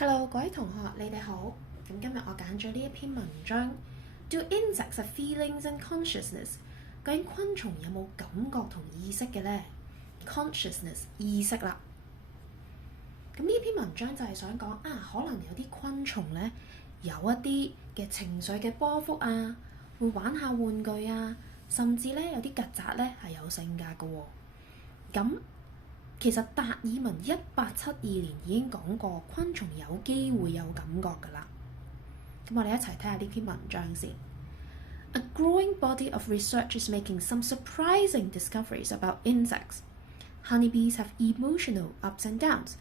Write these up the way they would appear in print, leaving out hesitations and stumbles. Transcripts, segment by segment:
Hello，各位同學，你哋好。咁今日我揀咗呢一篇文章，Do insects have feelings and consciousness？究竟昆蟲有冇感覺同意識嘅呢 ？Consciousness 意識啦。咁呢篇文章就係想講可能有啲昆蟲呢，有一啲嘅情緒嘅波幅啊，會玩下玩具啊，甚至呢有啲曱甴呢係有性格嘅喎。咁其實達爾文1872年已經講過，昆蟲有機會有感覺㗎啦。咁我哋一齊睇下呢篇文章先。A growing body of research is making some surprising discoveries about insects. Honeybees have emotional ups and downs.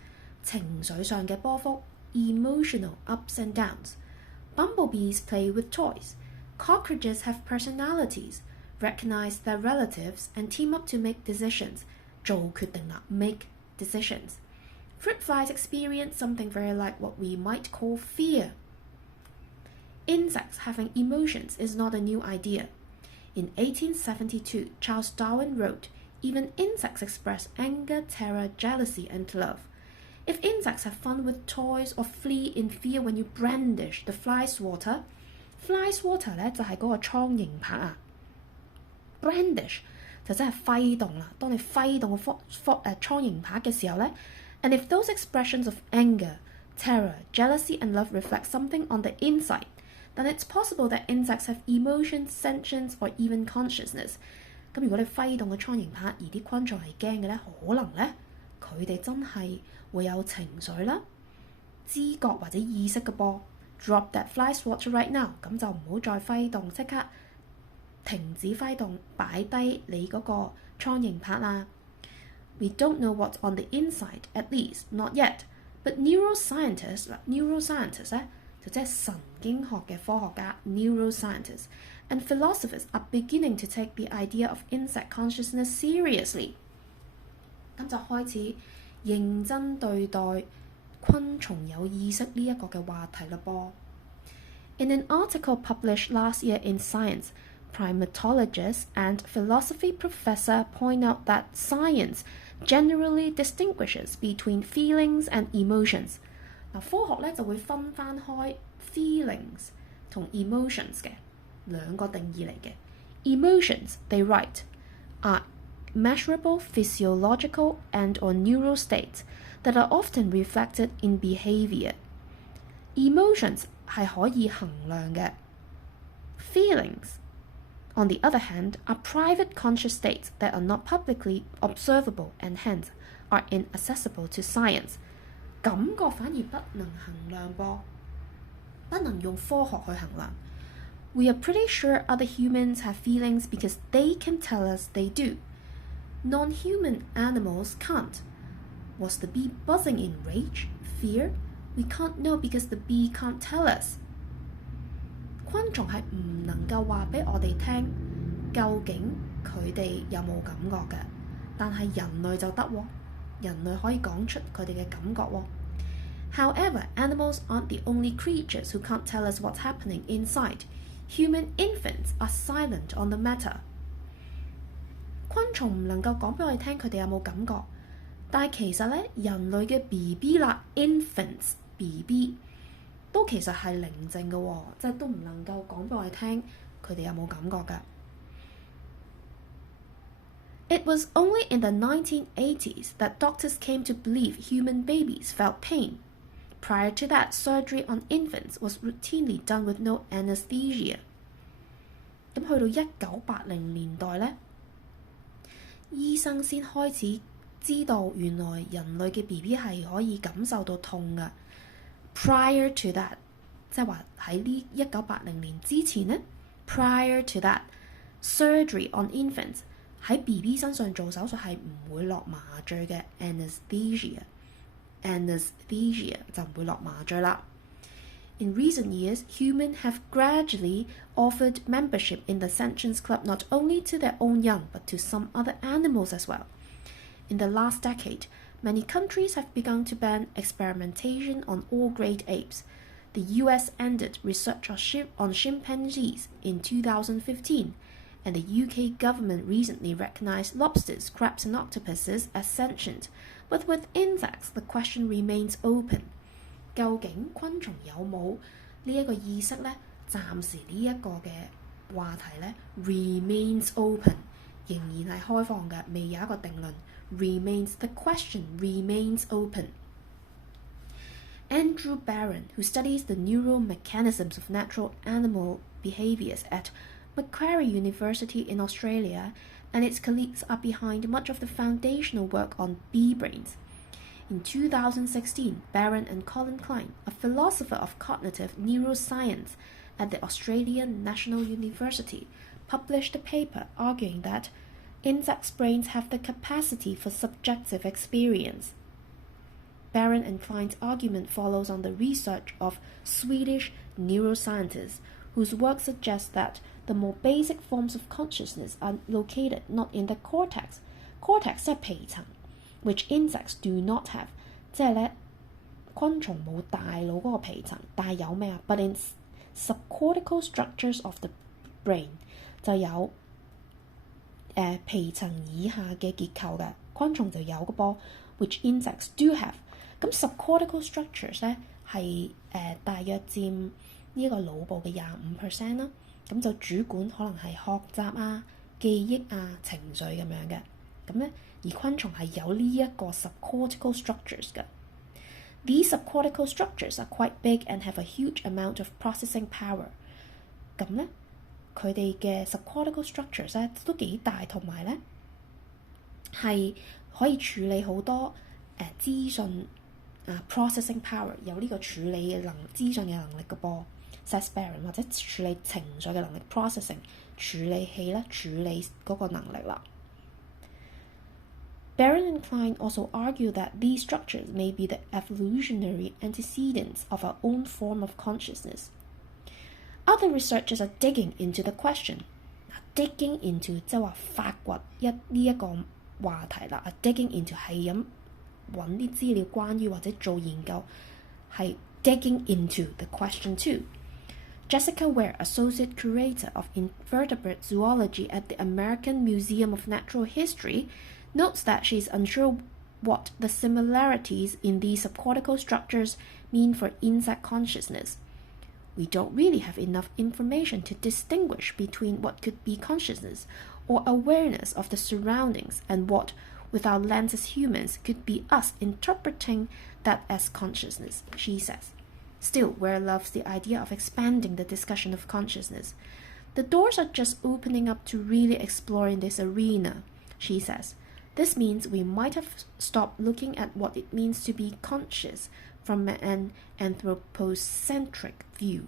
情緒上嘅波幅 emotional ups and downs. Bumblebees play with toys. Cockroaches have personalities, recognize their relatives, and team up to make decisions. 做決定啦 make decisions. Fruit flies experience something very like what we might call fear. Insects having emotions is not a new idea. In 1872, Charles Darwin wrote, even insects express anger, terror, jealousy, and love. If insects have fun with toys or flee in fear when you brandish the fly swatter 咧就係嗰個蒼蠅拍啊 brandish就真係揮動啦。當你揮動個蒼蠅拍嘅時候呢 and if those expressions of anger, terror, jealousy and love reflect something on the inside, then it's possible that insects have emotions, sentience or even consciousness. 咁如果你揮動個蒼蠅拍而啲昆蟲係驚嘅呢，可能呢，佢哋真係會有情緒啦、知覺或者意識嘅噃。Drop that fly swatter right now， 咁就唔好再揮動，即刻停止揮動，擺低你嗰個蒼蠅拍啦。We don't know what's on the inside, at least not yet. But neuroscientists 咧就即係神經學嘅科學家 neuroscientists and philosophers are beginning to take the idea of insect consciousness seriously. 咁就開始認真對待昆蟲有意識呢一個嘅話題啦噃。In an article published last year in Science, primatologists and philosophy professor point out that science generally distinguishes between feelings and emotions. 嗱，科學咧就會分翻開 feelings 同 emotions 嘅兩個定義嚟嘅。Emotions, they write, are measurable physiological and or neural states that are often reflected in behavior. Emotions 係可以衡量嘅。Feelings, on the other hand, are private conscious states that are not publicly observable and hence are inaccessible to science. 感覺反而不能衡量噃，不能用科學去衡量。We are pretty sure other humans have feelings because they can tell us they do. Non-human animals can't. Was the bee buzzing in rage, fear? We can't know because the bee can't tell us. 昆蟲係唔能夠話俾我哋聽究竟佢哋有冇感覺嘅，但係人類就得喎，人類可以講出佢哋嘅感覺喎。However, animals aren't the only creatures who can't tell us what's happening inside. Human infants are silent on the matter. 昆蟲唔能夠講俾我哋聽佢哋有冇感覺，但係其實咧，人類嘅 BB 啦 ，infants BB 都其實係寧靜嘅喎，即係都唔能夠講俾我哋聽佢哋有冇感覺㗎。It was only in the 1980s that doctors came to believe human babies felt pain. Prior to that, surgery on infants was routinely done with no anesthesia. 咁去到1980年代咧，醫生先開始知道原來人類嘅 BB 係可以感受到痛㗎。Prior to that， 即係話喺呢1980年之前呢 prior to that surgery on infants 喺 BB 身上做手術係唔會落麻醉嘅 anesthesia 就唔會落麻醉啦。In recent years, humans have gradually offered membership in the Sentience Club not only to their own young but to some other animals as well. In the last decade, many countries have begun to ban experimentation on all great apes. The US ended research on chimpanzees in 2015, and the UK government recently recognized lobsters, crabs and octopuses as sentient, but with insects the question remains open. 究竟昆蟲有冇呢一個意識呢？暫時呢一個嘅話題呢 remains open， 仍然係開放嘅，未有一個定論。Remains, the question remains open. Andrew Barron, who studies the neural mechanisms of natural animal behaviors at Macquarie University in Australia, and its colleagues are behind much of the foundational work on bee brains. In 2016, Barron and Colin Klein, a philosopher of cognitive neuroscience at the Australian National University, published a paper arguing that insects' brains have the capacity for subjective experience. Barron and Klein's argument follows on the research of Swedish neuroscientists, whose work suggests that the more basic forms of consciousness are located not in the cortex. Cortex 即係皮層 which insects do not have， 即係咧昆蟲冇大腦嗰個皮層，但係有咩啊 ？But in subcortical structures of the brain 就有皮層以下嘅結構嘅，昆蟲就有嘅噃 ，which insects do have。咁 subcortical structures 咧係大約佔呢一個腦部嘅25% 啦，咁就主管可能係學習啊、記憶啊、情緒咁樣嘅。咁咧而昆蟲係有呢一個 subcortical structures 嘅。These subcortical structures are quite big and have a huge amount of processing power。咁咧佢哋嘅 subcortical structures 咧都幾大，同埋咧係可以處理好多資訊processing power， 有呢個處理資訊嘅能力嘅噃 says Barron， 或者處理情緒嘅能力 processing 處理器啦，處理嗰個能力啦。Barron and Klein also argue that these structures may be the evolutionary antecedents of our own form of consciousness. Other researchers are digging into the question. Digging into 即係話發掘呢一個話題啦。Digging into 係咁揾啲資料關於或者做研究，係 digging into the question too. Jessica Ware, Associate Curator of Invertebrate Zoology at the American Museum of Natural History, notes that she is unsure what the similarities in these subcortical structures mean for insect consciousness. We don't really have enough information to distinguish between what could be consciousness or awareness of the surroundings and what, with our lens as humans, could be us interpreting that as consciousness, she says. Still, Ware loves the idea of expanding the discussion of consciousness. The doors are just opening up to really exploring this arena, she says. This means we might have stopped looking at what it means to be conscious from an anthropocentric view.